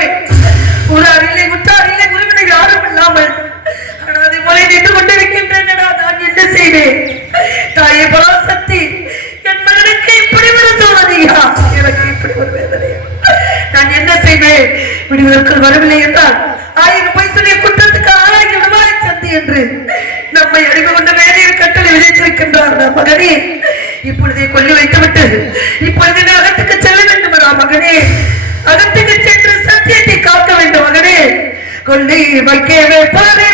இல்லாமல் ஊரார் இல்லை உற்றார் இல்லை உறவினர் யாரும் இல்லாமல் அனாதை போல நின்று கொண்டிருக்கின்றேன். நான் என்ன செய்வேன்? தாயை பராசக்தி, என் மகனுக்கு இப்படி ஒரு சோதனையா, எனக்கு இப்படி ஒரு வேதனையா, நான் என்ன செய்வேன்? விடுவதற்குள் வரவில்லை என்றால் 1000 பொய் சொல்லிய குற்றத்துக்கு ஆளாகி விடுவாய் சந்தி என்று நம்மை அறிவு கொண்ட வேலையில் கட்டளை விதித்திருக்கின்றார். மகனே, இப்பொழுதே கொல்லி வைத்துவிட்டு இப்பொழுது அகத்துக்கு செல்ல வேண்டும். மகனே, அகத்துக்கு சென்று சத்தியத்தை காக்க வேண்டும். மகனே, கொல்லி வைக்கவே பாரு